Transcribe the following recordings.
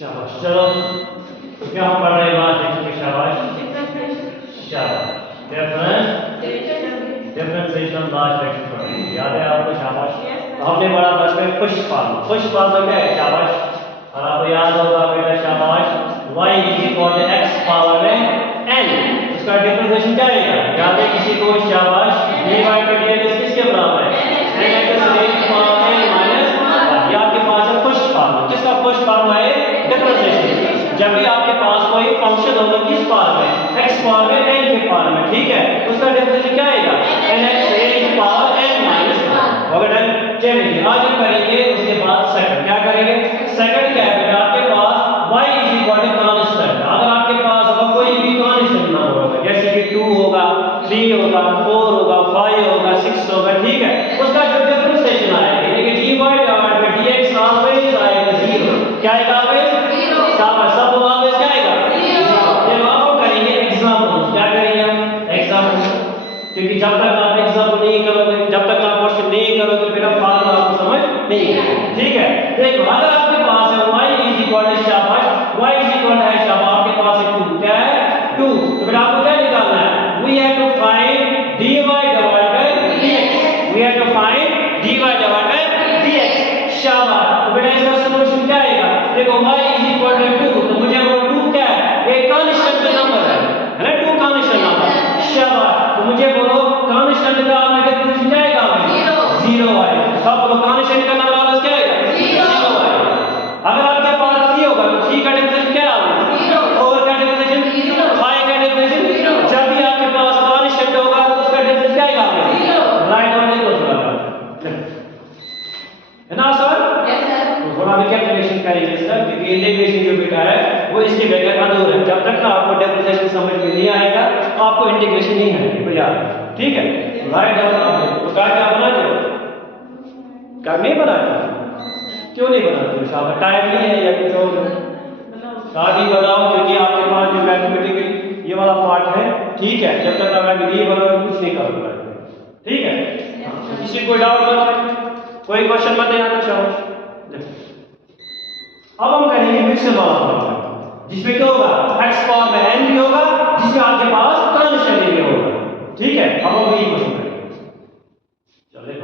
शाबाश। चलो क्या हम पढ़ रहे हैं बात देखिए। शाबाश शाबाश। डिफरेंशिएशन लास्ट लेक्चर पढ़ रहे हैं, याद है आपको? शाबाश। तो हमने पढ़ा था इसमें फर्स्ट फॉर्म। फर्स्ट फॉर्म में क्या है? शाबाश। और आपको याद होगा बेटा शाबाश, y = x पावर में n, उसका डिफरेंशिएशन क्या है? याद है किसी को? शाबाश। dy by dx किसके बराबर है? n x raised to power n minus 1। ये आपके पास है फर्स्ट फॉर्म। किसका फर्स्ट फॉर्म है? डिफरेंशिएशन। जब भी आपके पास कोई फंक्शन होगा किस पावर में? x पावर में n के पावर में, ठीक है? उसका डिफरेंशिएशन क्या आएगा? nx raised to power n minus 1। होगा डन? चलिए आज हम करेंगे उसके बाद सेकंड। क्या करेंगे? सेकंड क्या है बेटा? आपके पास y कांस्टेंट। अगर आपके पास कोई भी कांस्टेंट नंबर होगा, जैसे कि 2 होगा, 3 होगा, 4 होगा, 5 होगा, 6 होगा, ठीक है? उसका जो डिफरेंशिएशन आएगा यानी कि dy by dx ऑलवेज आएगा 0। क्या आएगा? ऑलवेज 0। शाबाश। सब ऑलवेज क्या आएगा? 0। चलो अब हम करेंगे एग्जांपल। क्या करेंगे हम? एग्जांपल। क्योंकि जब तक आप एग्जांपल नहीं करोगे, जब तक आप क्वेश्चन नहीं करोगे, फिर आप फार्मूला आपको समझ नहीं आएगा, ठीक है? देखो अगर आपके पास है y शाबाश, y है शाबाश, आपके पास है 2। क्या है? 2। तो फिर आपको क्या निकालना है? we have to find dy divided by dx। we have to find dy divided by dx। शाबाश। तो बेटा इसका सॉल्यूशन क्या आएगा? देखो y 2, तो मुझे वो 2 क्या है? एक कांस्टेंट नंबर है ना? 2 कांस्टेंट नंबर। शाबाश। तो मुझे बोलो कांस्टेंट का डिफरेंशिएशन क्या आएगा? 0 आएगा। सब बोलो कांस्टेंट का नंबर ऑलवेज क्या आएगा? 0 आएगा। अगर आपके पास 3 होगा तो 3 का डिफरेंशिएशन क्या आएगा? 4 का डिफरेंशिएशन 5 का डिफरेंशिएशन। जब भी आपके पास कांस्टेंट होगा तो उसका डिफरेंशिएशन क्या आएगा? 0। राइट और देखो थोड़ा है ना सर? Yes sir. तो थोड़ा भी कैलकुलेशन करेंगे इसका, क्योंकि इंटीग्रेशन जो बेटा है वो इसके बगैर अधूरा है। जब तक ना आपको डिफरेंशिएशन समझ में नहीं आएगा आपको इंटीग्रेशन नहीं है भैया, ठीक है? राइट और तो क्या बनाते हो? क्या नहीं बनाते? क्यों नहीं बनाते? साहब टाइम नहीं है या कुछ और? शादी बनाओ, क्योंकि आपके पास जो मैथमेटिकल ये वाला पार्ट है, ठीक है? जब तक आप नहीं बनाओगे कुछ नहीं करोगे, ठीक है? किसी कोई डाउट मत, कोई क्वेश्चन मत यहाँ तक शाबाश। अब हम करेंगे मिक्सर वाला पार्ट, जिसमें क्या होगा? x पावर में n भी होगा, जिसमें आपके पास कांस्टेंट भी होगा, ठीक है? अब हम वही क्वेश्चन करेंगे। चलिए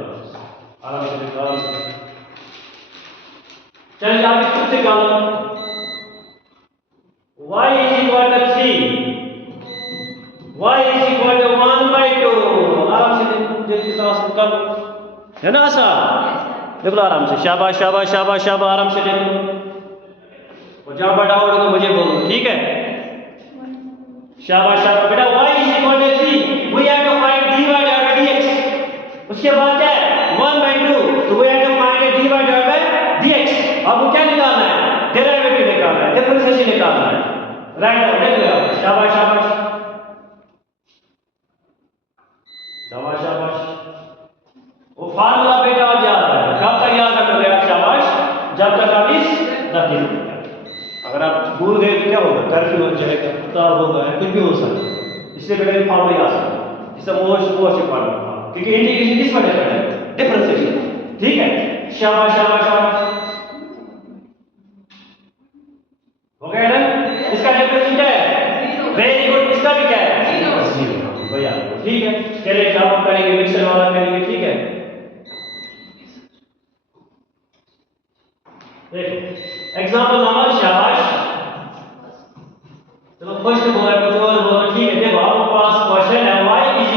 आराम से चलिए आप खुद से निकालो। y = 3, y = 1/2। आराम से देखिए क्लास कब है ना ऐसा? देखो आराम से। शाबाश शाबाश शाबाश शाबाश। आराम से देखो और जब डाउट हो तो मुझे बोलो, ठीक है? शाबाश शाबाश बेटा। y = 3, we have to find dy divided by dx। उसके बाद क्या है? 1/2, तो we have to find dy divided by dx। अब वो क्या निकालना है? डेरिवेटिव निकालना है, डिफरेंशिएशन निकालना है। राइट देख लो आप। शाबाश शाबाश शाबाश शाबाश। वो फार्मूला बेटा आज याद है। कब तक याद रखोगे आप? शाबाश। जब तक आप इस दर्जे में, अगर आप भूल गए तो क्या होगा? कर्फ्यू हो जाएगा, उतार होगा, कुछ भी हो सकता है। इसलिए बेटा ये फार्मूला याद रखो। इसका मोस्ट इंपॉर्टेंट, क्योंकि इंटीग्रेशन किस पर डिपेंड है? डिफरेंशिएशन, ठीक है? शाबाश शाबाश शाबाश। हो गया डन? इसका डिफरेंशिएशन क्या है? Very good. इसका भी क्या है? 0 भैया, ठीक है? चलिए अब हम करेंगे मिक्सर वाला करेंगे, ठीक है? देखो एग्जांपल नंबर। शाबाश। चलो फर्स्ट बोला कुछ और बोलो, ठीक है? देखो आपके पास क्वेश्चन है y =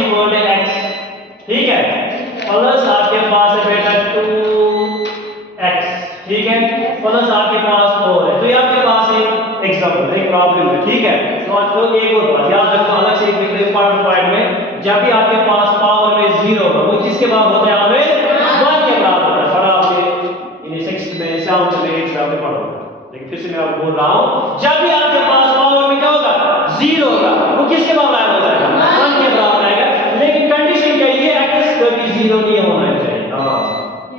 x, ठीक है? प्लस आपके पास है बेटा 2x, ठीक है? प्लस आपके पास 4 है। तो ये आपके पास एक एग्जांपल एक प्रॉब्लम है, ठीक है? तो आपको एक और बात याद रखना अलग से एक इंपॉर्टेंट पॉइंट में, जब भी आपके पास पावर में 0 होगा वो किसके बराबर होता है? ऑलवेज 1 के बराबर होता है। पढ़ा आपने इन 6th में 7th में एक साल में पढ़ो। लेकिन फिर से मैं आपको बोल रहा हूं, जब भी आपके पास पावर में क्या होगा? 0 होगा, वो किसके बराबर आएगा? 1 के बराबर आएगा। लेकिन कंडीशन क्या है? x कभी 0 नहीं होना चाहिए। हां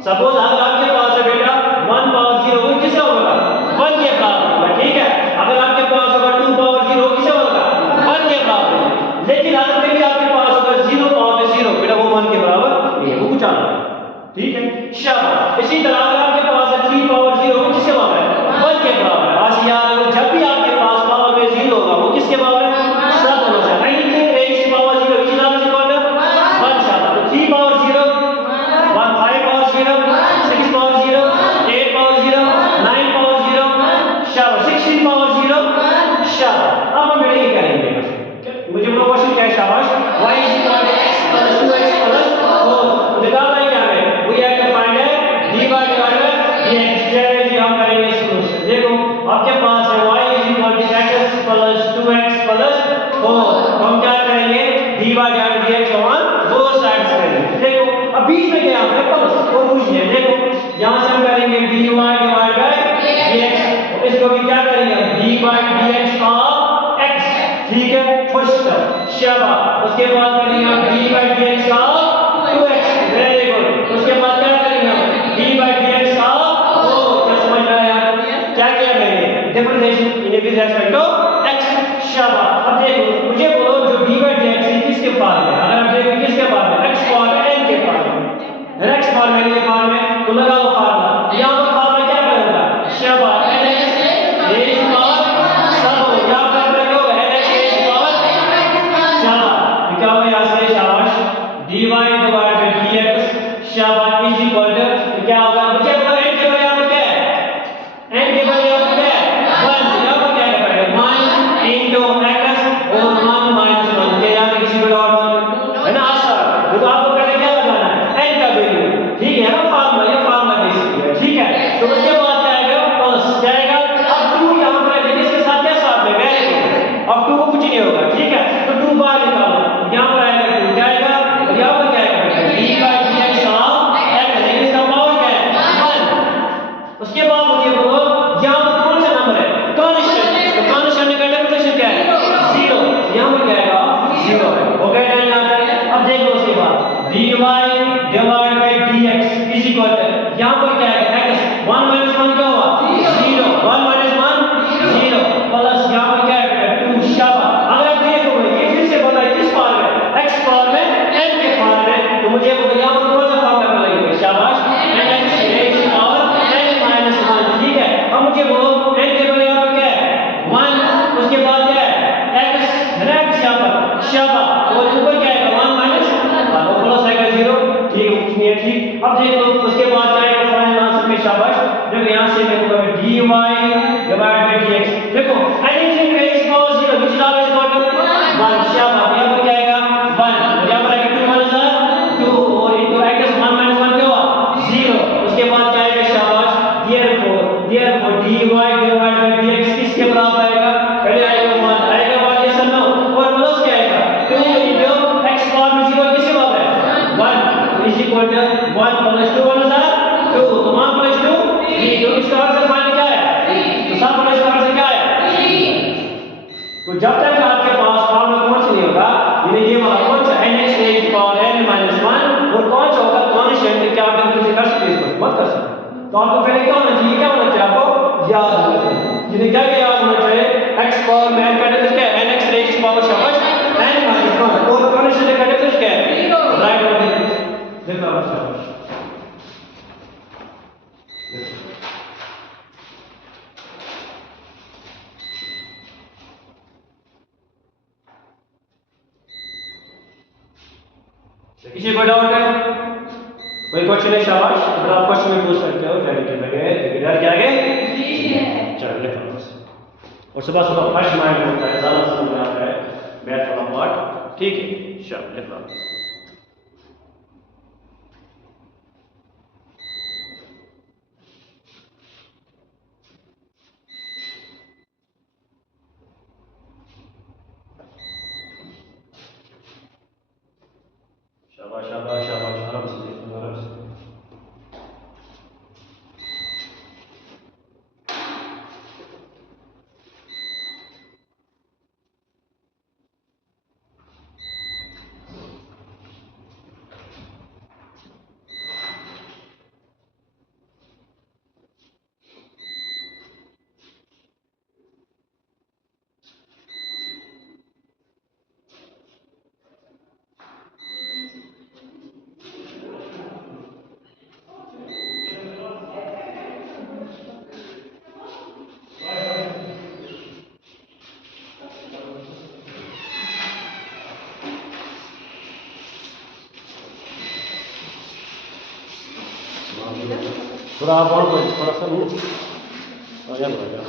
सपोज अगर आपके पास है बेटा 1 पावर 0, वो किससे होगा? 1 के बराबर होगा, ठीक है? अगर आपके पास होगा 2 पावर 0, किससे होगा? 1 के बराबर। लेकिन अगर भी आपके पास होगा 0 पावर में 0, बेटा वो 1 के बराबर नहीं है, वो कुछ आना है, ठीक है? शाबाश। इसी तरह अगर आपके पास है 3 पावर 0, वो किससे बराबर है? 1 के बराबर है। आज प्लस वो पूछिए। देखो यहाँ से हम करेंगे dy डिवाइड बाय dx, इसको भी क्या करेंगे dy dx ऑफ x, ठीक है फर्स्ट टर्म शाबाश। उसके बाद करेंगे हम dy dx of 2x, very good. उसके बाद क्या करेंगे हम dy dx ऑफ क्या समझ में आया क्या किया मैंने differentiation in respect to x, शाबाश। अब देखो मुझे बोलो जो dy dx किसके पास है, अगर आप देखो किसके पास है x पावर में n के पास है, x पावर में n के पास में, तो लगाओ फार्मूला। यहां पर फार्मूला क्या बनेगा शाबाश nx रेज पावर सब, यहां पर क्या होगा nx रेज पावर शाबाश, क्या होगा यहां से शाबाश dy डिवाइड बाय dx शाबाश इज इक्वल टू क्या होगा मुझे बोलो n के बराबर यहां पर क्या है, n के बराबर यहां पर क्या है 1, यहां पर क्या करेगा 1 into x और 1 minus 1 के यहां पे किसी को डाउट है ना आसान, तो आपको पहले क्या लगाना है n का वैल्यू, ठीक है ना फार्मूला, ये फार्मूला बेसिक है, ठीक है। तो उसके बाद क्या आएगा प्लस क्या आएगा, अब 2 यहां पर है इसके साथ क्या साथ में वेरी गुड, अब 2 को कुछ नहीं होगा, ठीक है। तो 2 बाहर निकालो, यहां पर आएगा 2 क्या आएगा और यहां पर क्या आएगा dy dx ऑफ x, लेकिन इसका पावर क्या है 1। उसके बाद मुझे बोलो यहां पर कौन सा नंबर है कांस्टेंट, तो कांस्टेंट का डेफिनेशन क्या है 0, यहां पर क्या आएगा 0 है, हो गया ना यहां तक। अब देख लो उसके बाद dy divide by dx is equal to यहां पर क्या है x 1 minus 1 क्या हुआ 0, 1 minus 1 0 प्लस यहां पर क्या है 2 शाबाश। अगर आप देखोगे ये फिर से बताइए किस पावर में x पावर में n के पावर में, तो मुझे बोलो यहां पर कौन सा फॉर्मूला लगेगा शाबाश nx raise power n minus 1, ठीक है। अब मुझे बोलो n के बराबर यहां पर क्या है 1, उसके बाद क्या है x है ना x यहां पर शाबाश, और ऊपर क्या है 1 minus 1 और प्लस आएगा 0, ठीक है कुछ नहीं है, ठीक। अब देख लो उसके बाद क्या आएगा फाइनल आंसर में शाबाश। देखो यहां से मैं बोलूंगा dy डिवाइड बाय dx, देखो anything raise power 0 which is always equal to 1, शाबाश। यहां पर क्या आएगा 1 और यहां पर आएगा 2 minus 2 और इनटू x 1 minus 1 क्या हुआ 0। उसके बाद क्या आएगा शाबाश therefore dy divide by dx किसके बराबर आएगा, पहले आएगा 1, आएगा 1 यस और नो, और प्लस क्या आएगा 2 इनटू x पावर में 0 किसके बराबर है 1 इज इक्वल टू 1 प्लस 2 1 2, तो 1 प्लस 2 3, तो इसका आंसर फाइनल क्या है 3, तो सब प्लस का आंसर क्या है 3। तो जब तक आपके पास फार्मूला कौन सा नहीं होगा, यानी ये वाला कौन सा nx raise power n minus 1 और कौन सा होगा कांस्टेंट, क्या आप डिफरेंशिएट कर सकते हैं इसको मत कर सकते, तो आपको पहले क्या होना चाहिए, क्या होना चाहिए आपको याद होना चाहिए, यानी क्या क्या याद होना चाहिए x पावर में n का डिफरेंस क्या है nx रेज पावर शाबाश n minus 1 और कांस्टेंट का डिफरेंस क्या है राइट और देखो आप शाबाश। किसी को डाउट है, कोई क्वेश्चन है शाबाश, अगर आप क्वेश्चन में पूछ सकते हो रेडी के लगे इधर क्या आगे चलो लिखो बस। और सुबह सुबह फ्रेश माइंड होता है, ज़्यादा समझ में आता है मैथ वाला पार्ट, ठीक है चलो लिखो। शाबाश शाबाश शाबाश, आराम से देखो आराम से। थोड़ा आप और थोड़ा सा आ जाएगा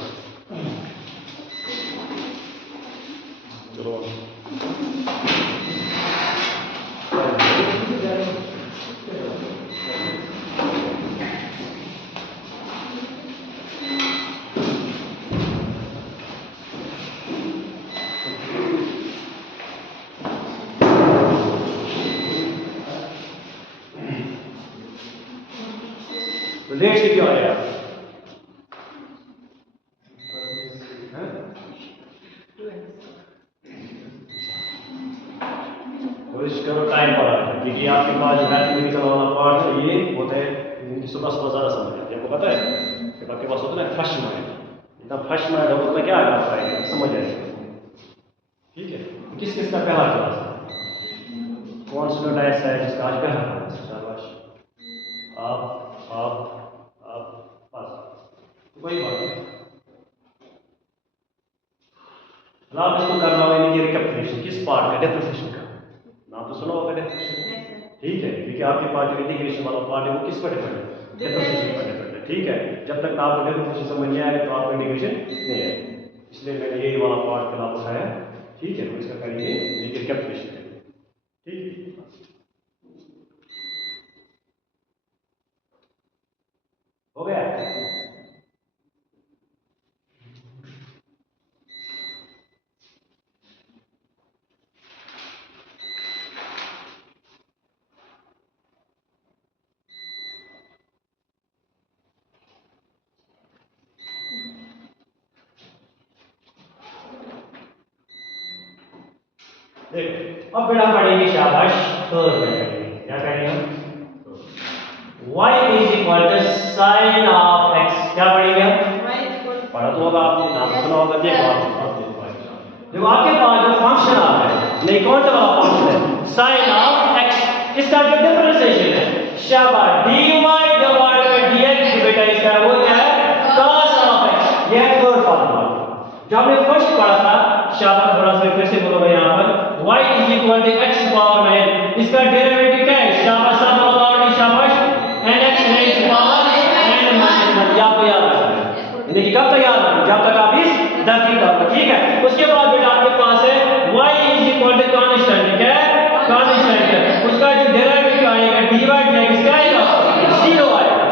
चलो। लेट से क्यों आया? कोशिश करो टाइम पर आए, क्योंकि आपके पास जो मैथमेटिक्स वाला पार्ट है ये होता है सुबह सुबह ज़्यादा समझ आती है। आपको पता है कि आपके पास होता है ना फ्रेश माइंड, इतना फ्रेश माइंड हो तो क्या आएगा आपका आएगा समझ आएगा। ठीक है, किस किस का पहला क्लास है? कौन स्टूडेंट ऐसा है जिसका आज पहला क्लास है? शाबाश, आप बस वही बात है। आप इसको करना होगा इनकी रिकैपिटुलेशन किस पार्ट का? डिफरेंशिएशन का नाम तो सुना होगा डिफरेंशिएशन। ठीक है, क्योंकि आपके पास जो इंटीग्रेशन वाला पार्ट है वो किस पर डिपेंड है? डिफरेंशिएशन पर डिपेंड है। ठीक है, जब तक आपको डिफरेंशिएशन समझ नहीं आएगा तो आपको इंटीग्रेशन नहीं आएगा, इसलिए मैंने यही वाला पार्ट का नाम उठाया। ठीक है, तो इसका करिए रिकैपिटुलेशन। ठीक हो गया? देखो अब बेटा पढ़ेंगे शाबाश थर्ड में करेंगे। क्या करेंगे हम? y is equal to sine of x। क्या पढ़ेंगे हम? पढ़ा तो होगा आपने, नाम सुना होगा। देखो आप देखो आपके पास जो फंक्शन आ रहा है नहीं कौन सा वाला फंक्शन है? साइन ऑफ x, इसका जो डिफरेंशिएशन है शाबाश dy डिवाइडेड बाय dx बेटा इसका वो क्या है? cos of x। यह थर्ड फार्मूला जो हमने फर्स्ट पढ़ा था। शाबाश, थोड़ा सा फिर से बोलो यहाँ पर y is equal to x power में इसका डेरिवेटिव क्या है? शाबाश सब बोलो ऑलरेडी शाबाश nx raise power n minus 1। या तो याद रखना यानी कि कब तक याद रखना? जब तक आप इस दर्जी कर। ठीक है, उसके बाद बेटा आपके पास है y is equal to constant. क्या है? कांस्टेंट। उसका जो डेरिवेटिव आएगा डिवाइड dx क्या आएगा? 0 आएगा।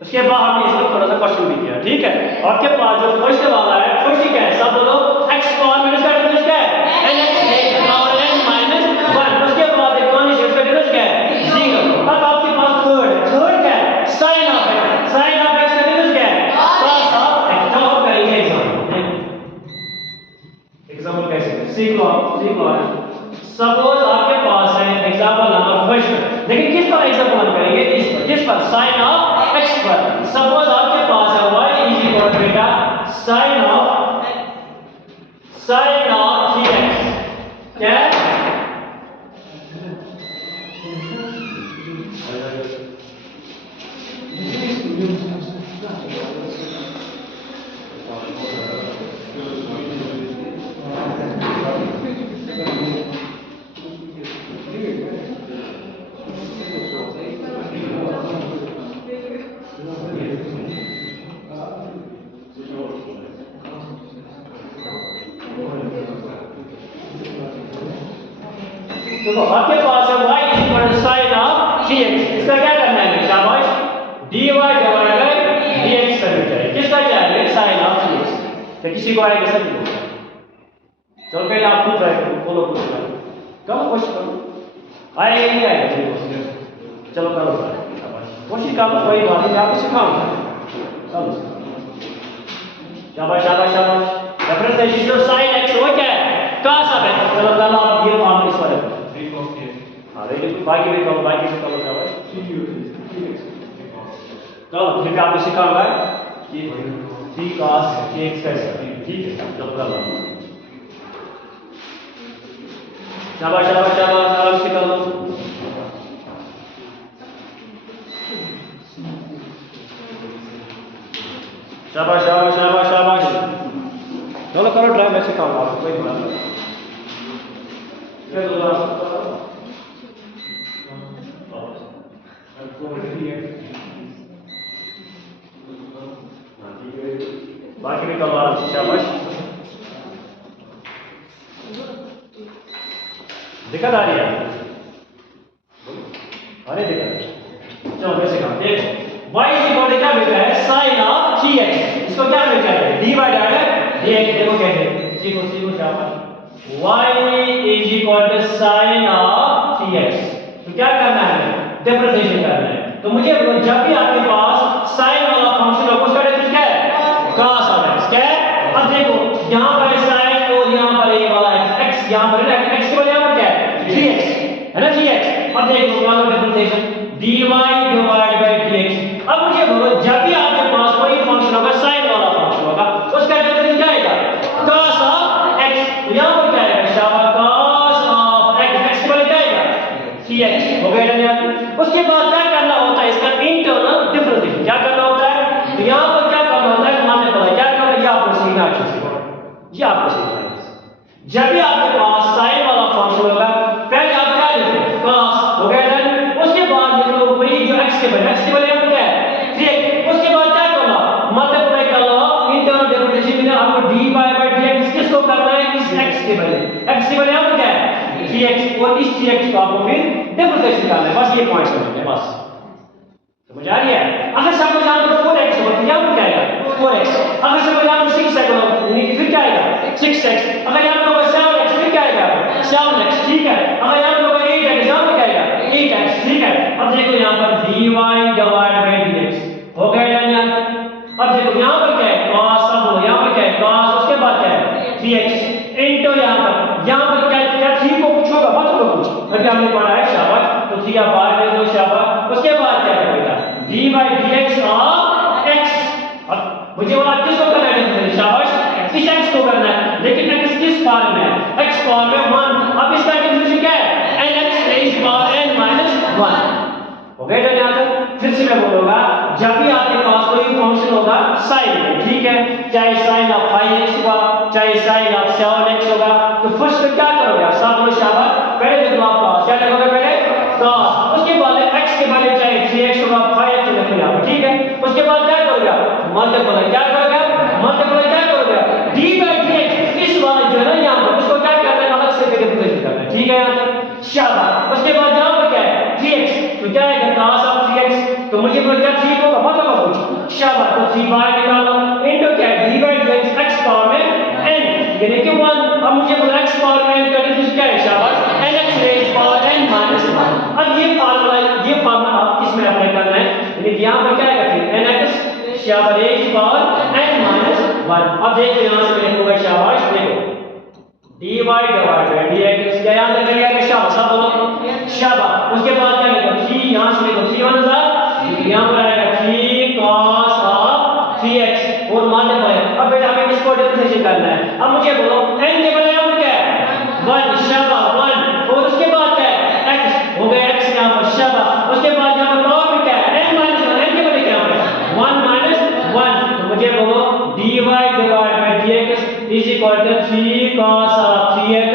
उसके बाद हमने इसमें थोड़ा सा क्वेश्चन भी किया। ठीक है, आपके पास जो फर्स्ट वाला है फर्स्ट क्या है? सब बोलो x पावर माइनस का डिफरेंस क्या है? nx raise power n minus 1। उसके बाद एक कांस्टेंट का डिफरेंस क्या है? 0। अब आपके पास थर्ड क्या है? Sine of x। Sine of x का डिफरेंस क्या है? cos of x। चलो अब करेंगे एग्जांपल कैसे सीख लो आप। सपोज आपके पास है एग्जांपल नंबर फर्स्ट, लेकिन किस पर एग्जांपल हम करेंगे? इस पर, किस पर? साइन ऑफ x पर। सपोज आपके पास है y इज इक्वल टू बेटा साइन ऑफ 3x। क्या है? देखो आपके पास है y is equal to sine of 3x। इसका क्या करना है? शाबाश dy डिवाइडेड बाय dx करना चाहिए। किसका चाहिए? Sine of 3x। तो किसी को आएगा सभी को। चलो पहले आप खुद ट्राई करो, फॉलो करो, करो कोशिश करो, आएगा नहीं आएगा? चलो करो शाबाश, कोशिश करो, कोई बात नहीं, आपको सिखाऊंगा। चलो शाबाश शाबाश शाबाश। डिफरेंशिएशन जो साइन x वो क्या है? cos of x। चलो चलो आप ये फॉर्म इस वाले हां लेकिन बाकी भी करो शाबाश। चलो फिर आपको सिखाऊंगा कि 3 cos kx कैसे। ठीक है, चलो चलो शाबाश शाबाश शाबाश, आराम से कर लो। शाबाश शाबाश शाबाश शाबाश। चलो करो ट्राई, मैं सिखाऊंगा आपको, कोई बात नहीं। बाकी भी करो आराम से, शाबाश। दिक्कत आ रही है? अरे दिक्कत, चलो मैं सिखाऊं। देखो y इज इक्वल टू क्या बेटा है? Sine of 3x। इसको क्या बेटा है? डिवाइडेड है dx। देखो कैसे सीखो सीखो शाबाश। y is equal to sine of 3x। तो क्या करना है? डिफरेंशिएशन करना है। तो मुझे जब भी आपके पास यहाँ पर है, x के बजाय यहाँ पर क्या है 3x है ना, 3x। अब देखो मान लो differentiation dy divide by dx। अब मुझे बोलो जब भी आपके पास कोई फंक्शन होगा साइन वाला फंक्शन होगा उसका डिफरेंस क्या आएगा cos ऑफ x। तो यहाँ पर क्या आएगा शाबाश cos ऑफ x, x के बजाय क्या आएगा 3x हो गया यार। उसके बाद क्या करना होता है इसका इंटरनल डिफरेंशिएशन, क्या करना होता है तो यहाँ पर क्या करना होता है मानने पड़ा क्या करना, ये आपको सीखना अच्छे से, ये आपको सीखना है। जब भी आपके पास साइन वाला फंक्शन होगा पहले आप क्या लिखेंगे cos हो गया देन, उसके बाद लिख लो वही जो x के बजाय यहाँ क्या है 3x। उसके बाद क्या करना मल्टीप्लाई कर लो इंटरनल डिफरेंशिएशन में आपको dy बाय dx किसको करना है इस x के बजाय, x के बजाय यहाँ क्या है 3x और इस 3x को आपको फिर डिफरेंशिएशन करना है। बस ये पॉइंट समझ बस समझ आ रही है। अगर सपोज यहाँ पर 4x हो तो यहाँ पर क्या आएगा 4x, अगर सपोज यहाँ पर 6x हो तो फिर क्या आएगा 6x, अगर यहाँ पर 7x फिर क्या आएगा 7x ठीक है, अगर यहाँ पर 8x यहाँ पर क्या आएगा 8x ठीक है। अब देखो यहाँ पर dy डिवाइड बाय dx हो गया यार। अब देखो यहाँ पर क्या है cos, अब यहाँ पर क्या है cos, उसके बाद क्या है 3x इनटू यहाँ पर क्या 3 को कुछ होगा मत को कुछ अभी हमने पढ़ा है शाबाश, तो 3 आप बाहर ले लो शाबाश। उसके बाद क्या करेगा dy by dx of x। अब मुझे बोला किसको करना है शाबाश इस x को करना है, लेकिन x किस फॉर्म में है x फॉर्म में 1। अब इसका डिफरेंशिएशन क्या है nx rays power n minus 1 हो गया यहाँ तक। फिर से मैं बोलूंगा जब भी आपके पास कोई फंक्शन होगा साइन में ठीक है, चाहे साइन ऑफ 5x होगा चाहे साइन ऑफ 7x होगा, तो फर्स्ट में क्या करोगे आप सब लोग शाबाश पहले देखो आप cos क्या लिखोगे पहले cos, उसके बाद x के बाद चाहे 3x होगा 5x लिखो यहाँ पर ठीक है। उसके बाद क्या करोगे आप मल्टीप्लाई, क्या करोगे मल्टीप्लाई क्या करोगे dy by dx इस वाले जो है ना यहाँ पर उसको क्या करना है अलग से रिप्रेजेंट करना है ठीक है यहाँ तक शाबाश। उसके बाद यहाँ पर क्या है 3x, तो क्या है cos ऑफ 3x, तो मुझे बोला क्या 3 होगा मतलब कुछ शाबाश, तो 3 बाहर निकालो इनटू क्या है dy by dx x power में n यानी कि 1। अब मुझे बोला x पावर में n का डिफरेंस क्या है शाबाश nx rays power n minus 1। अब ये फार्मूला आप इसमें अप्लाई करना है, यानी कि यहाँ पर क्या आएगा फिर nx शाबाश रेज़ पावर n माइनस 1। अब देखो यहाँ से लिखूंगा शाबाश देखो dy डिवाइड बाय dx क्या यहाँ तक चलेगा शाबाश, सब बोलो शाबाश। उसके बाद क्या लिखो 3 यहाँ से लिखो 3 1 यहाँ पर आएगा 3 cos ऑफ 3x और मल्टीप्लाई। अब बेटा हमें किसको डिफरेंशिएट करना है, अब मुझे बोलो n के बजाय यहाँ पर क्या है 1 शाबाश 1 और उसके बाद क्या है x हो गया x यहाँ पर शाबाश। उसके बाद यहाँ पर पावर में क्या है n माइनस 1, n के बजाय क्या है 1 माइनस 1, तो मुझे बोलो dy divide by dx is equal to 3 cos of 3x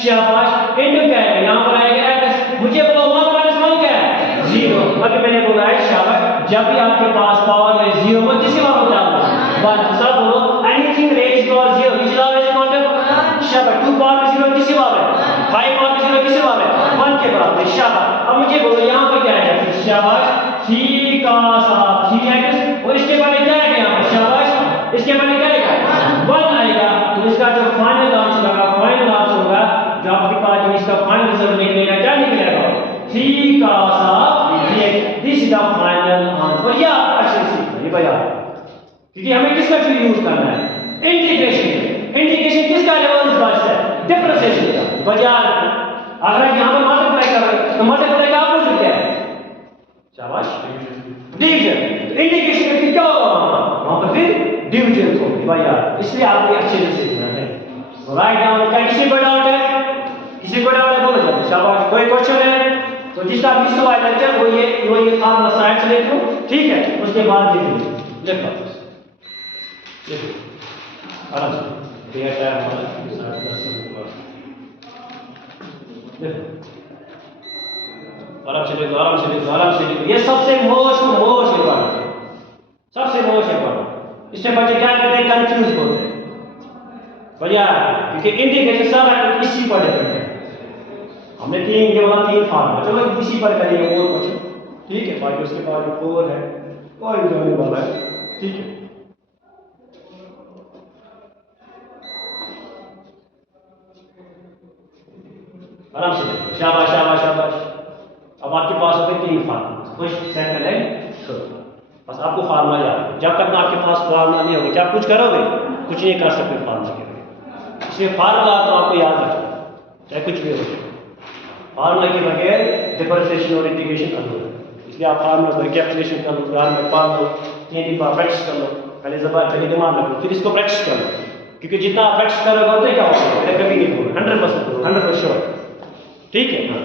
शाबाश इनटू क्या है यहाँ पर आएगा x, मुझे बोलो 1 माइनस 1 क्या है 0। अभी मैंने बोला है शाबाश जब भी आपके पास पावर में 0 हो किसी बार होता है 1, सब बोलो anything rays power 0 which is always counted शाबाश। 2 पावर में 0 किसी बार है 5 पावर में 0 किसी बार है 1 के बराबर शाबाश। अब मुझे बोलो यहाँ पर क्या आएगा शाबाश 3 cos ऑफ 3x और इसके बाद क्या आएगा यहाँ पर शाबाश इसके बाद क्या आएगा 1 आएगा। तो इसका जो फाइनल आंसर होगा जो आपके पास जो इसका फाइनल रिजल्ट निकलेगा क्या निकलेगा 3 cos of 3x। This is the final answer. और ये आप अच्छे से सीख लो भैया, क्योंकि हमें किसका फिर यूज करना है इंटीग्रेशन किसका रिवर्स बस है डिफरेंशिएशन का भैया। अगर यहाँ पर मल्टीप्लाई कर रहे तो मल्टीप्लाई का अपोजिट क्या है शाबाश डिवीजन, इंटीग्रेशन में क्या होगा वहां पर फिर डिवीजन होगी भैया, इसलिए आपको अच्छे से सीखना है। राइट डाउन क्या किसी को डाउट है बोलो जल्दी शाबाश। कोई क्वेश्चन है तो जिसका भी सवाल है वो ये फार्मूला साइड से लिख लो ठीक है, उसके बाद लिखो आराम से दिया टाइम हमारा 10 आराम से लिखो। ये सबसे मोस्ट इंपॉर्टेंट है, सबसे मोस्ट इंपॉर्टेंट। इससे बच्चे क्या करते हैं कंफ्यूज होते हैं भैया, क्योंकि इंटीग्रेशन सारा कुछ इसी पर डिपेंड है। हमने 3 फार्मूला चलो इसी पर करिए और कुछ ठीक है, बाकी उसके बाद 4 है कोई जाने वाला है ठीक है। आराम से देखो शाबाश। अब आपके पास हो गए 3 फार्मूला फर्स्ट सेकंड है थर्ड, बस आपको फार्मूला याद है। जब तक आपके पास फार्मूला नहीं होगा क्या कुछ करोगे कुछ नहीं कर सकते फार्मूला के, इसलिए फार्मूला तो आपको याद रखना। चाहे कुछ भी हो जाए। फार्मूला के बगैर डिफरेंशिएशन और इंटीग्रेशन अधूरा है। इसलिए आप फार्मूला को कैलकुलेशन कर लो, घर में पढ़ लो, 3 दिन प्रैक्टिस कर लो, पहले जबान पहले दिमाग रखो, फिर इसको प्रैक्टिस कर लो, क्योंकि जितना आप प्रैक्टिस करोगे उतना क्या होगा, मैंने कभी नहीं बोला, 100% 100% श्योर। ठीक है, हाँ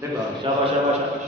देखो, शाबाश शाबाश शाबाश।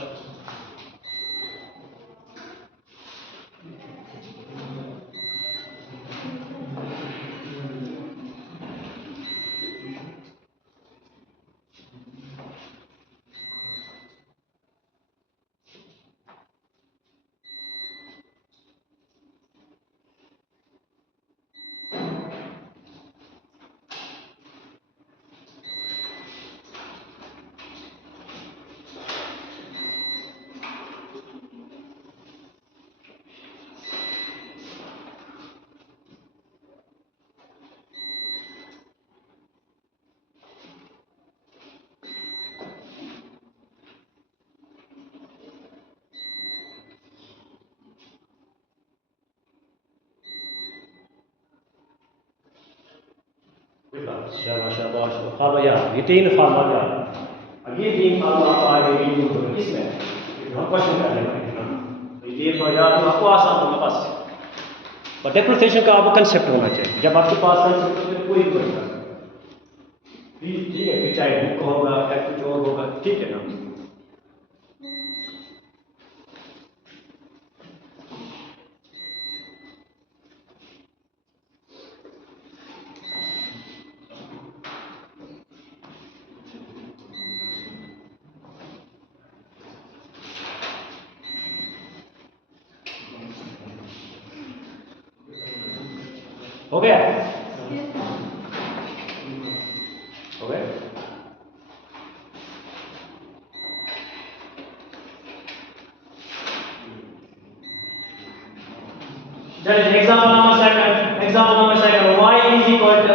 शाबाश शाबाश। फार्मूला याद, ये 3 फार्मूला याद। अब ये 3 फार्मूला आपको आगे वीडियो में किसमें हम क्वेश्चन करने वाले हैं। तो ये 3 याद आपको आसान होगा बस। और डिफरेंशिएशन का आपको कंसेप्ट होना चाहिए। जब आपके पास कंसेप्ट हो तो कोई क्वेश्चन ठीक है, फिर चाहे बुक होगा या कुछ और होगा, ठीक है ना। हो गया, हो गया। Example number second. Example number second. Y is equal to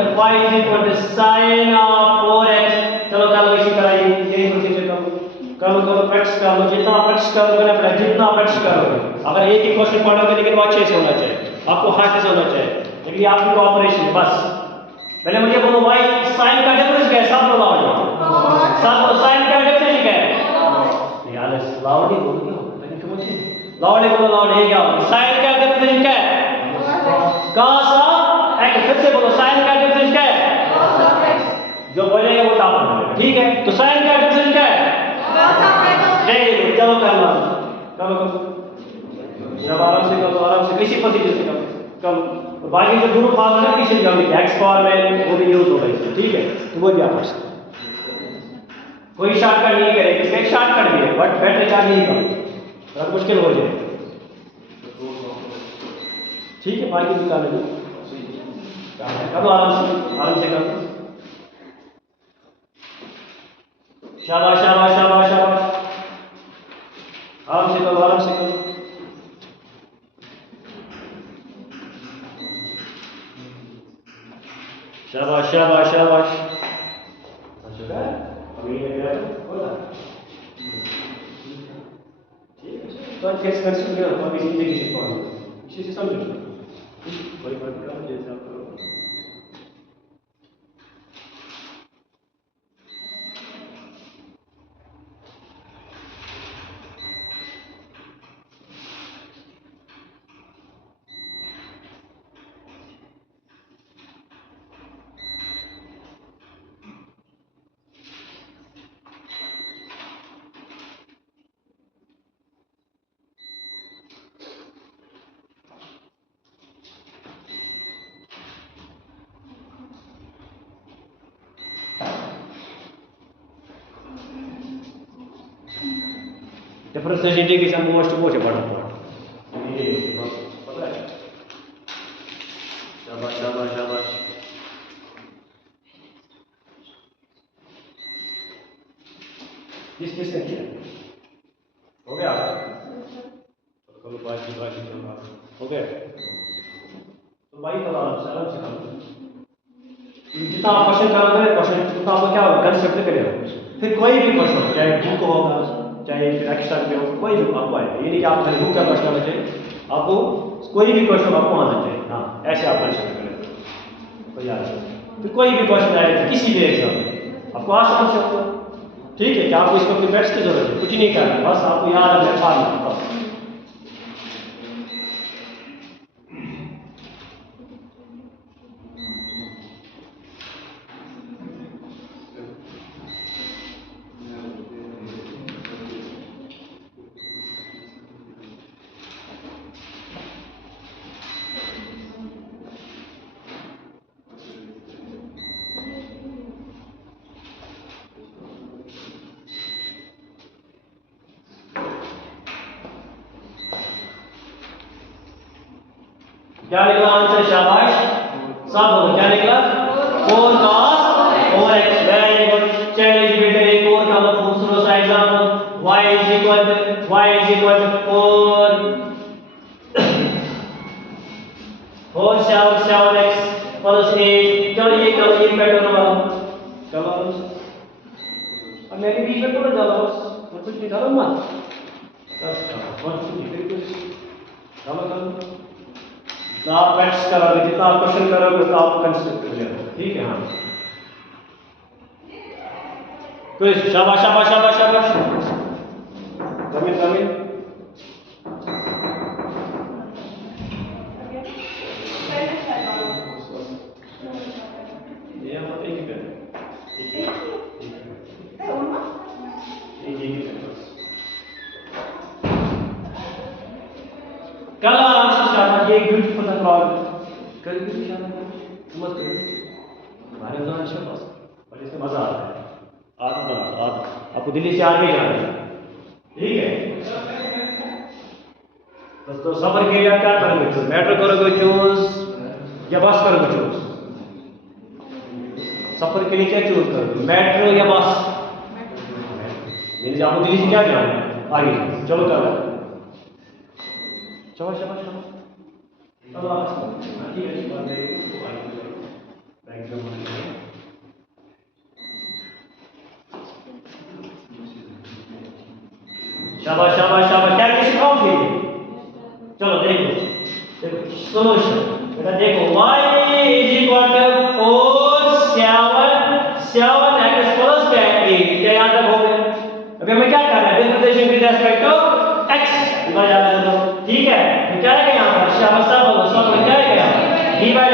sin of 4x. चलो करो इसी तरह ये प्रोसीजर करो प्रैक्टिस कर लो, जितना प्रैक्टिस करोगे ना, जितना प्रैक्टिस करोगे। अगर एक ही क्वेश्चन पढ़ोगे लेकिन वो अच्छे से होना चाहिए, आपको हार्ड से होना चाहिए, लेकिन आपकी कोऑपरेशन बस। पहले मुझे बोलो y sin का डिफरेंस क्या है, सब बोलो लाउड, सब बोलो sin का डिफरेंस क्या है। यार लाउड ही बोलो, लेकिन समझिए लाउड ही बोलो, लाउड है क्या sin का डिफरेंस क्या है, cos ऑफ x। फिर से बोलो sin का डिफरेंस क्या है, जो बोलेगा वो टॉप बोलेगा, ठीक है। तो sin का डिफरेंस क्या है, नहीं चलो कर लो, चलो जब आराम से करो, आराम से किसी प्रोसीजर से करो। तो बाकी जो दोनों फार्मूला है पीछे जाओगे, x पावर में वो भी यूज होगा इसमें, ठीक है। तो वो भी आप कर सकते हैं, कोई शॉर्टकट नहीं करेगा, इसका एक शॉर्टकट भी है बट बैटरी चार्ज नहीं कम, बहुत मुश्किल हो जाए, ठीक है। बाकी भी कर लो, करो आराम से करो। शाबाश शाबाश शाबाश शाबाश, आराम से करो, आराम से करो। शाबाश शाबाश शाबाश। अच्छा है, अभी ये क्या बोला, ठीक है। तो कैसे कंसीडर करो, अभी जिंदगी से पढ़ो, इसी से समझो, कोई बात नहीं, जैसे आप करो। Differentiation integration most important part, ये पता है। शाबाश शाबाश शाबाश। किसने किया, हो गया, चलो बाकी हो गया। तो भाई तो आराम से करो, जितना आप क्वेश्चन करोगे क्वेश्चन जितना आपको क्या होगा, कंसेप्ट करेगा। फिर कोई भी क्वेश्चन चाहे बुक होगा, चाहे एक्स्ट्रा पे हो, कोई भी आपको आएगा, ये नहीं कि आप बुक का क्वेश्चन आना चाहिए, आपको कोई भी क्वेश्चन आपको आना चाहिए। हाँ, ऐसे आप कंसेप्ट करें। तो याद रखो। फिर कोई भी क्वेश्चन आए किसी भी एग्जाम में आपको आसान से होगा। ठीक है, क्या आपको इसको अपने बैट्स की जरूरत है, कुछ नहीं करना, बस आपको याद रखना फार्मूला बस। क्या निकला आंसर? शाबाश, सब बोलो क्या निकला? 4 cos 4x। Very good. चलिए जी बेटे एक और का दूसरा सा example, y is equal to 4 7x plus 8। चलो ये करो, ये पैटर्न वाला चलो अब मैंने बीच में थोड़ा डाला बस, और कुछ नहीं डाला मत बस करो और कुछ नहीं चलो तो आप प्रैक्टिस करोगे, जितना आप क्वेश्चन करोगे तो आप कंस्ट्रक्ट कर जाओगे। ठीक है, हाँ तो शाबाश शाबाश शाबाश शाबाश। Come in come in. ये हम एक ही कर कल आराम से शाबाश। ये ब्यूटीफुल सा क्लाउड कर भी समझ कर हमारे अंदर अच्छा बस और इससे मजा आता है। आदत बना आदत, आपको दिल्ली से आगे जाना है। ठीक है, तो सफर के लिए आप क्या करोगे? मेट्रो करोगे चूज या बस करोगे चूज? सफर के लिए क्या चूज करोगे, मेट्रो या बस? आपको दिल्ली से क्या जाना है आगे? चलो करो चलो चलो चलो शाबाश शाबाश शाबाश। क्या किसी कौन सी? चलो देखो देखो सोल्यूशन बेटा देखो, y is equal to 4 7 x plus 8। क्या याद तक हो गया? अभी हमें क्या करना है? Differentiation with respect to x इधर याद रखो। ठीक है, तो क्या है यहाँ पर? शाबाश सब बोलो सब बोलो क्या है यहाँ? d by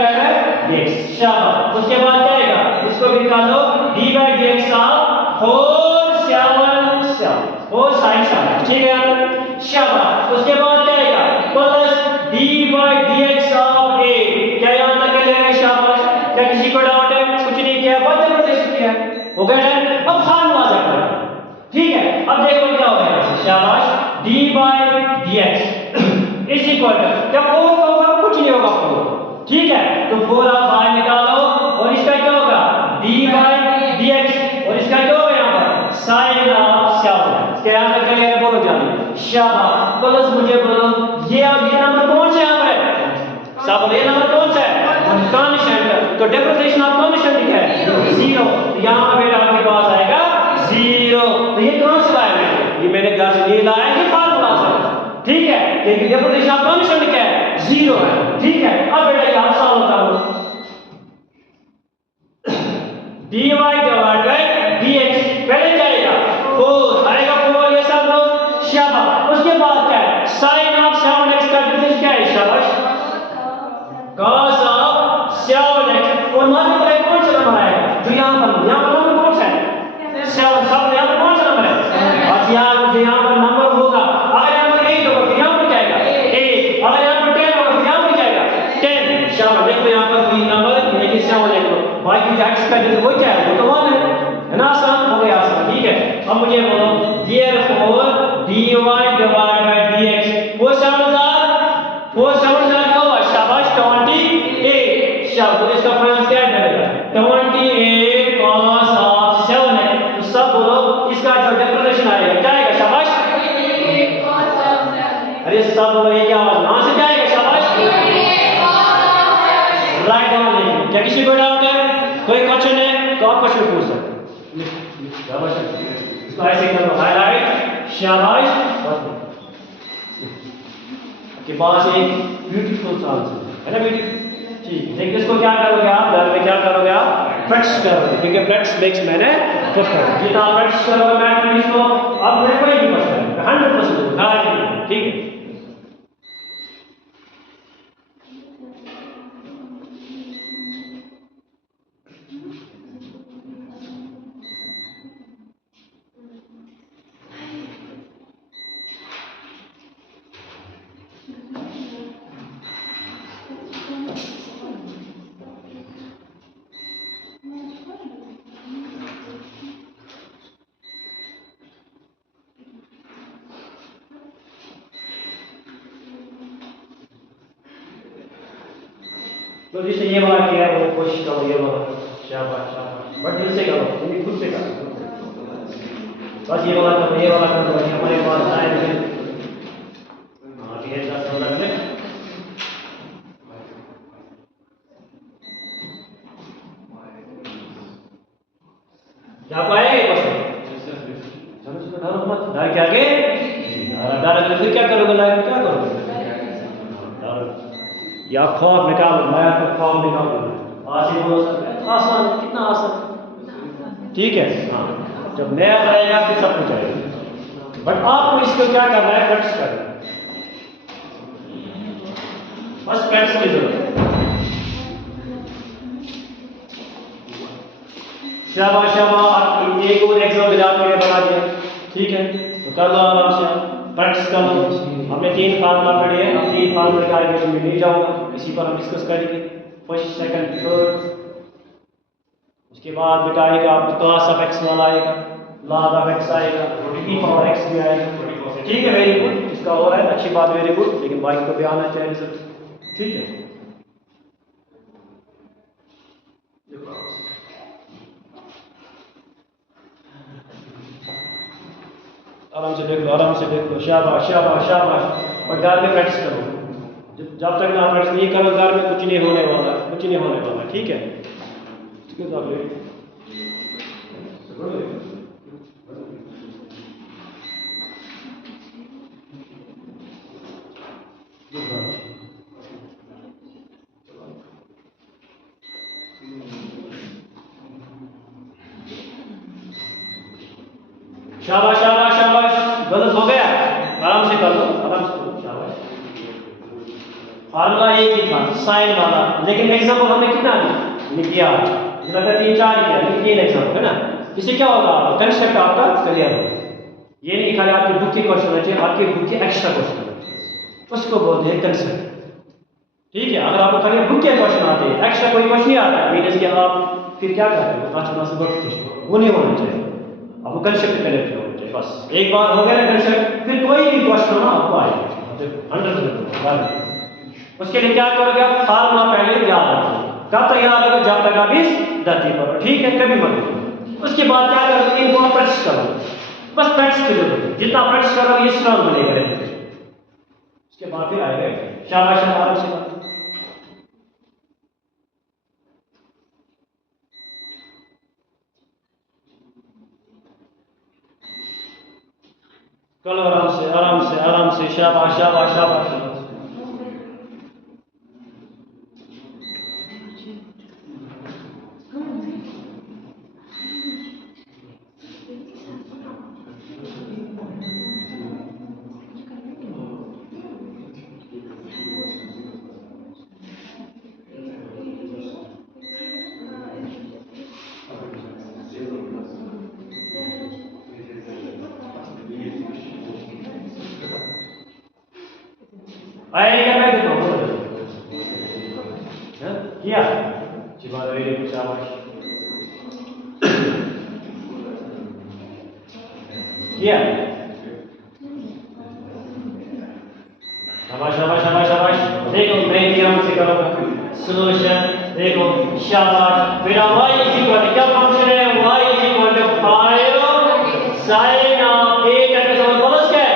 dx। शाबाश, उसके बाद क्या आएगा? इसको भी निकालो d by dx of 4 7 7 4 sin 7। ठीक है यार, शाबाश। उसके बाद क्या आएगा? Plus d by dx of 8। क्या यहाँ तक ले रहे हैं? शाबाश। क्या किसी को डाउट है? कुछ नहीं किया, बहुत जबरदस्त किया, हो गया है। अब फार्मूला से करना। ठीक है, अब देखो क्या हो गया? शाबाश, d by dx is equal to, जब 4 का होगा कुछ नहीं होगा 4। ठीक है, तो 4 आप बाहर निकालो और इसका क्या होगा? d by dx और इसका क्या होगा यहाँ पर? sin of 7। क्या यहाँ तक क्लियर है? बोलो जल्दी। शाबाश, प्लस मुझे बोलो ये और ये नंबर कौन सा यहाँ पर है? सब बोलो ये नंबर कौन सा है? कांस्टेंट। तो डिफरेंशिएशन ऑफ कांस्टेंट क्या है? 0। तो यहाँ पर बेटा आपके पास आएगा 0। तो ये कहां से लाया मैंने? ये मैंने घर से नहीं लाया, ये फार्मूला से। ठीक है, लेकिन डिफरेंशिएशन ऑफ कांस्टेंट क्या है? 0 है। ठीक है, अब बेटा ये आप सॉल्व करो। dy डिवाइड बाय dx पहले क्या आएगा? 4 आएगा 4, ये सब लोग शाबाश। उसके बाद क्या है? sin ऑफ 7x का डिफरेंस क्या है? शाबाश, cos ऑफ 7x। और मल्टीप्लाई कौन सा नंबर आएगा? जो यहाँ पर नंबर कौन सा है? 7। सब यहाँ पर कौन सा नंबर है? अच्छा यार मुझे यहाँ पर नंबर होगा, अगर यहाँ पर 8 होगा फिर यहाँ पर जाएगा 8, अगर यहाँ पर 10 होगा फिर यहाँ पर जाएगा 10। शाबाश, देखो यहाँ पर कोई नंबर लेकिन 7 लिख लो, बाकी जो x का डिफरेंस वो क्या है? वो तो 1 है ना? आसान हो गया आसान। ठीक है, अब मुझे बोलो therefore dy divide by dx 4 7 का हुआ शाबाश 28। शाबाश, इसका फाइनल क्या बनेगा? 28 cos ऑफ 7x। तो सब बोलो इसका जो डिफरेंशिएशन आएगा क्या आएगा? शाबाश, अरे सब बोलो ये क्या आवाज कहां से जाएगा? शाबाश, राइट डाउन। क्या किसी को डाउट है? कोई क्वेश्चन है तो आप क्वेश्चन पूछ सकते हैं। शाबाश, इसको ऐसे करो हाईलाइट। शाबाश, आपके पास एक ब्यूटीफुल सा आंसर है ना बेटी? ठीक है, लेकिन इसको क्या करोगे आप घर में, क्या करोगे आप, प्रैक्टिस करोगे, क्योंकि प्रैक्टिस मेक्स मैंने परफेक्ट। जितना प्रैक्टिस करोगे मैथमेटिक्स को, अब मेरे कोई भी क्वेश्चन 100% गारंटी, ठीक है। तो जिसने ये वाला किया है वो कोशिश करो ये वाला, शाबाश शाबाश, बट दिल से करो, तुम खुद से करो, बस ये वाला करो, ये वाला करो, बस हमारे पास टाइम है। हाँ ये 10-15 मिनट। क्या पाएगा ये क्वेश्चन? चलो चलो डरो मत, डर के आगे डर अगर फिर क्या करोगे, लाइफ क्या करोगे? या खौफ निकालो, मैं तो खौफ निकालो, आसान बोलो सर, आसान, कितना आसान, ठीक है। हाँ जब नया आएगा फिर सब कुछ आएगा, बट आपको इसको क्या करना है, प्रैक्टिस करना है, बस प्रैक्टिस की जरूरत है। शाबाश शाबाश, एक और एग्जाम रिजल्ट में बना दिया, ठीक है, तो कर लो आराम से, प्रैक्टिस कर लो। हमने 3 फार्मूला पढ़े हैं, अब 3 फार्मूले का आगे में नहीं जाऊंगा, इसी पर हम डिस्कस करेंगे, फर्स्ट सेकंड थर्ड। उसके बाद बेटा आएगा आपको cos ऑफ x वाला आएगा, log ऑफ x आएगा, e पावर x भी आएगा, ठीक है, वेरी गुड, इसका हो रहा है, अच्छी बात, वेरी गुड, लेकिन बाइक को भी आना चाहिए रिजल्ट, ठीक है। आराम से देख लो, आराम से देख लो, शाबाश शाबाश शाबाश, और घर में प्रैक्टिस करो, जब तक ना प्रैक्टिस नहीं करो घर में कुछ नहीं होने वाला, कुछ नहीं होने वाला, ठीक है। शाबाश शाबाश शाबाश, गलत हो गया, आराम से कर लो, आराम से करो, शाबाश। फार्मूला एक ही था साइन वाला, लेकिन एग्जाम्पल हमने कितना किया, लगता 3-4 किया, लेकिन 3 एग्जाम्पल है ना, इससे क्या होगा, कंसेप्ट आपका क्लियर होगा। ये नहीं खाली आपकी बुक के क्वेश्चन होने चाहिए, आपकी बुक के एक्स्ट्रा क्वेश्चन होने चाहिए, उसको बोलते हैं कंसेप्ट, ठीक है। अगर आपको खाली बुक के क्वेश्चन आते हैं, एक्स्ट्रा कोई क्वेश्चन नहीं आता है, मीन्स कि आप फिर क्या करते हो, आज से वर्क वो नहीं होना चाहिए, आपको कंसेप्ट कनेक्ट होना चाहिए, बस एक बार हो गया कंसेप्ट, फिर कोई भी क्वेश्चन हो ना आपको आएगा 100%। उसके लिए क्या करोगे आप, फार्मूला पहले याद रखोगे, कब तक याद रखोगे, जब तक आप इस धरती पर हो, ठीक है, कभी मत भूलो। उसके बाद क्या करोगे, इनको आप प्रैक्टिस करोगे, बस प्रैक्टिस की जरूरत है, जितना प्रैक्टिस करोगे ये स्ट्रांग बनेगा, उसके बाद फिर आएगा, शाबाश आराम से करो, आराम से आराम से आराम से, शाबाश शाबाश शाबाश। आएगा मैं देखो किया जीवा वेरी गुड, शाबाश किया, शाबाश शाबाश शाबाश शाबाश। देखो मैं नियम से करूंगा सॉल्यूशन, देखो शाबाश बेटा, y इज इक्वल टू क्या फंक्शन है, y is equal to 5 sin of 8x और प्लस क्या है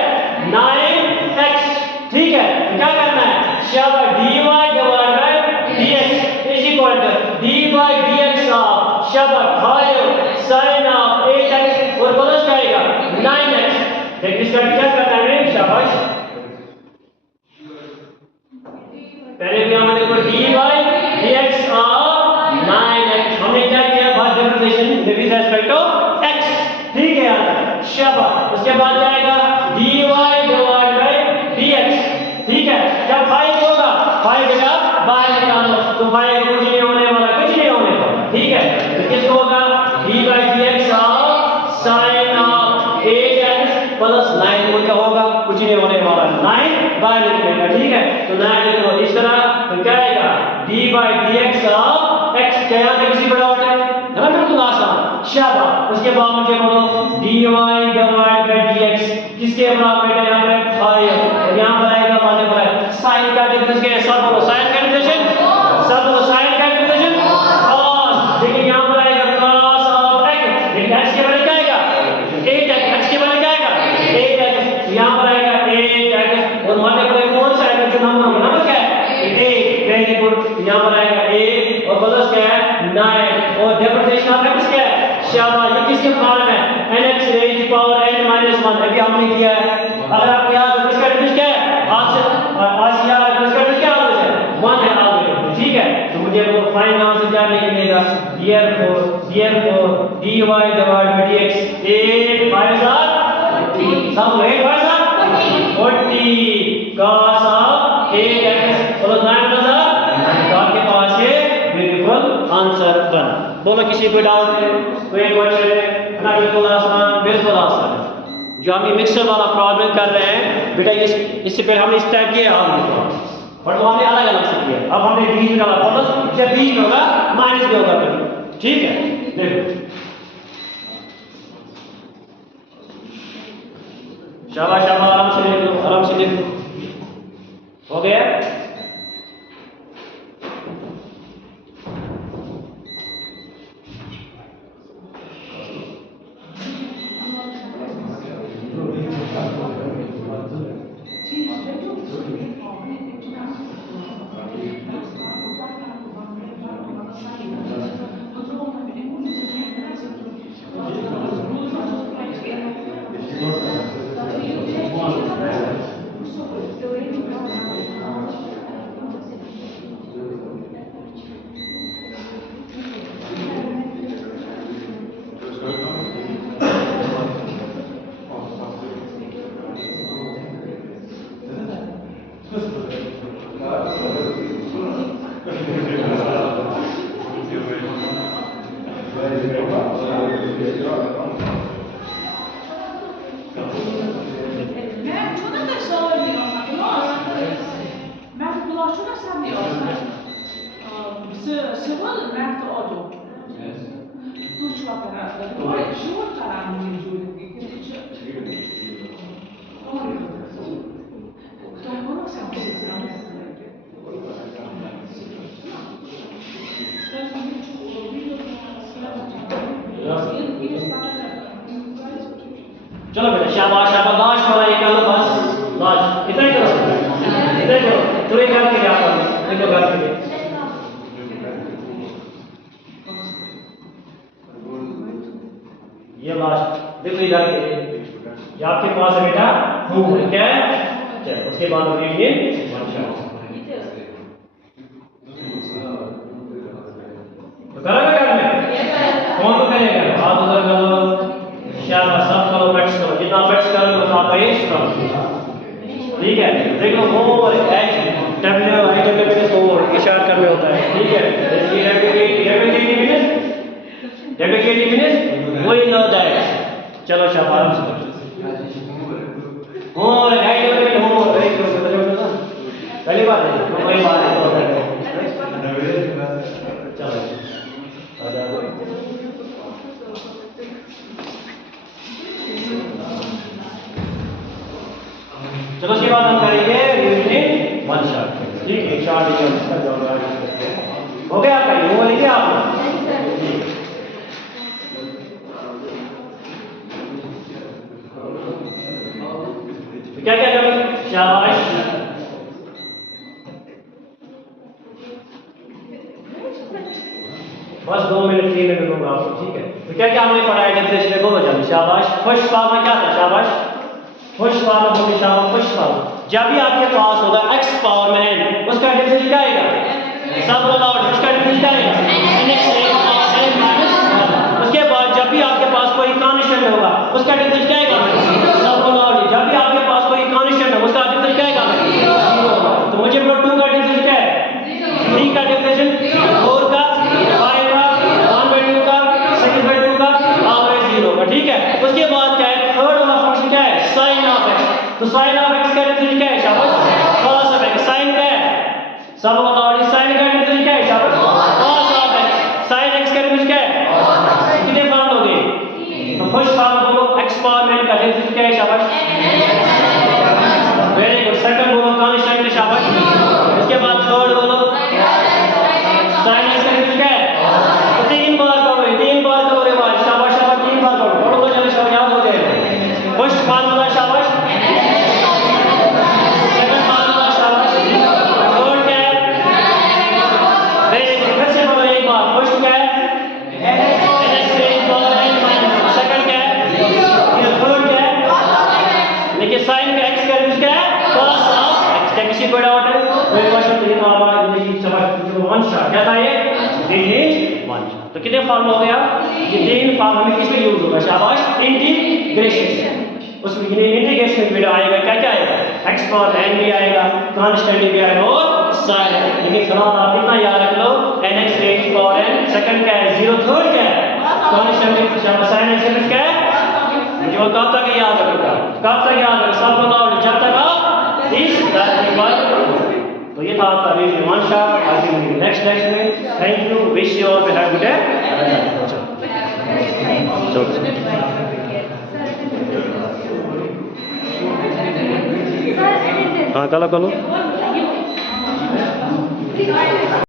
9x, ठीक है। क्या करना है, शाबाश dy divide by dx is equal to dy dx of शाबाश 5 sin ऑफ 8x और प्लस क्या आएगा 9x। देखिए इसका क्या करना है, शाबाश पहले क्या मैंने को dy differentiation with respect to x, ठीक है यार, शाबाश। उसके बाद जाएगा dy डिवाइड बाय dx, ठीक है। जब 5 होगा 5 बेटा बाहर निकालो, तो 5 कुछ नहीं होने वाला, कुछ नहीं होने वाला, ठीक है। तो किसको होगा d by dx of sin of 8x plus 9 को क्या होगा, कुछ नहीं होने वाला, 9 बाहर निकलेगा, ठीक है। तो 9 लिखो इस तरह, तो क्या आएगा d by dx of x, क्या यहाँ किसी बड़ा होता है ना, बिल्कुल आसान, शाबाश। उसके बाद मुझे बोलो dy डिवाइड बाय dx किसके बराबर है, यहाँ पे 5, और यहाँ पर आएगा मल्टीप्लाई sin का डिफरेंस क्या है, सब बोलो sin का डिफरेंस, सब बोलो sin का डिफरेंस cos, लेकिन यहाँ पर आएगा cos ऑफ x, लेकिन x के बराबर क्या आएगा 8x, x के बराबर क्या आएगा 8x, यहाँ पर आएगा 8x, और मल्टीप्लाई कौन सा आएगा, जो नंबर क्या है 8, वेरी गुड। यहाँ पर आएगा 8 और प्लस क्या है 9, और डिफरेंशिएशन ऑफ x क्या है, शाबाश। ये किसके फॉर्म है, nx रेज़ पावर n - 1, अभी हमने किया है। अगर आपको याद हो इसका डिफरेंस क्या है, आज यार इसका डिफरेंस क्या है 1 है ऑलरेडी, ठीक है। तो मुझे वो फाइंड आंसर क्या निकलेगा, therefore dy divide by dx 8 5 सब 8 5 40 cos of 8x plus 9 plus तो आपके पास ये ब्यूटीफुल आंसर बना। बोलो किसी को डाउट है, कोई क्वेश्चन है ना, बिल्कुल आसान, बिल्कुल आसान है। जो हम ये मिक्सर वाला प्रॉब्लम कर रहे हैं बेटा, इससे पहले हमने इस टाइप किया और तो हमने अलग अलग से किया, अब हमने बीच में डाला प्लस, जब बीच में होगा माइनस भी होगा कभी, ठीक है। देखो शाबाश शाबाश, आराम से लिख लो, आराम से लिख लो, हो गया। चलो बेटा शाबाश शाबाश, लास्ट वाला एक करो बस, लास्ट इतना ही करो, इतना करो, थोड़ी कर के क्या करो, देखो कर के ये लास्ट देखो इधर के, ये आपके पास है बेटा होमवर्क क्या है, चलो उसके बाद हम रीडिंग तो करोगे घर में, कौन तो करेगा, हाथ उधर करो, शाबाश, सब करो, प्रैक्टिस करो, जितना प्रैक्टिस करोगे उतना आपका ये स्ट्रांग, ठीक है। देख लो homework H W I W minutes homework इशारा करने होता है, ठीक है। ये डब्ल्यू के मिनट्स वी नो दैट, चलो शाबाश। होमवर्क आई डब्ल्यू होमवर्क एक पहली बात है, तो कोई बात नहीं, चलो आ जाओ। चलो उसके बाद हम करेंगे रीजनिंग वन शॉट, ठीक है, एक शॉट लीजिए इसका जवाब हो गया आपका, ये वो लीजिए आप, क्या क्या करेंगे, शाबाश, बस 2 मिनट 3 मिनट दूंगा आपको, ठीक है। तो क्या क्या हमने पढ़ा है डेफिनेशन बोलो जल्दी, शाबाश। फर्स्ट फॉर्म क्या था, शाबाश, फर्स्ट फॉर्म बोलो शाबाश, फर्स्ट फॉर्म जब भी आपके पास होगा x पावर में n, उसका डेफिनेशन क्या आएगा, सब बोलो लाउड, उसका डेफिनेशन क्या आएगा nx उसके बाद जब भी आपके पास कोई कांस्टेंट होगा उसका डिफरेंस क्या आएगा? सब बोलो जब भी आपके पास कोई कांस्टेंट है उसका डिफरेंस क्या आएगा? 0। तो मुझे बोलो 2 का डिफरेंस क्या है? 3 का डिफरेंस, 4 का, 5 का, 1/2 का, 6/2 का, एवरेज 0 का। ठीक है, उसके बाद क्या है? थर्ड वाला फंक्शन क्या है? sin of x। तो sin ऑफ x का डिफरेंस क्या है? शाबाश, cos ऑफ x। sin क्या है? सब बताओ sin का डिफरेंस क्या है? शाबाश, cos of x। sin x का डिफरेंस क्या है? कितने फॉर्म हो गए? तो फर्स्ट फॉर्म बोलो एक्सपोनेंट का डिफरेंस क्या है? शाबाश, वेरी गुड। सेकंड बोलो कांस्टेंट का, शाबाश। उसके बाद थर्ड बोलो sin x का डिफरेंस क्या है? तो 3 बार करो, 3 बार करो रे भाई, शाबाश शाबाश, 3 बार करो, पढ़ो तो जल्दी सब याद हो जाए। फर्स्ट फार्मूला शाबाश, सेकंड फार्मूला शाबाश, थर्ड क्या है? Very good. फिर से बोलो एक बार, फर्स्ट क्या है? nx raise power n minus, second क्या है? थर्ड क्या है? देखिए sin का x का डिफरेंस क्या है? cos of x। क्या किसी को डाउट है? कोई क्वेश्चन? तो ये तो हमारा जिंदगी समझ वन शॉट क्या था ये? One shot. तो कितने फॉर्म हो गया? ये 3 फॉर्म हमें किसमें यूज होगा? शाबाश, इंटीग्रेशन। उसमें इंटीग्रेशन में आएगा क्या क्या आएगा? एक्सपोनेंट भी आएगा, कांस्टेंट भी आएगा और साइन। लेकिन फिलहाल आप इतना याद रख लो nx raise power n, second क्या है? 0, थर्ड क्या है? कांस्टेंट। शाबाश, sin x क्या है? जो कब तक याद रखोगा? कब तक याद रखोगा? सब बोलो जब तक आप इस तो ये था आपका वीडियो वन शॉट। आज के नेक्स्ट में thank you, wish you all have good day. हाँ कलो कलो।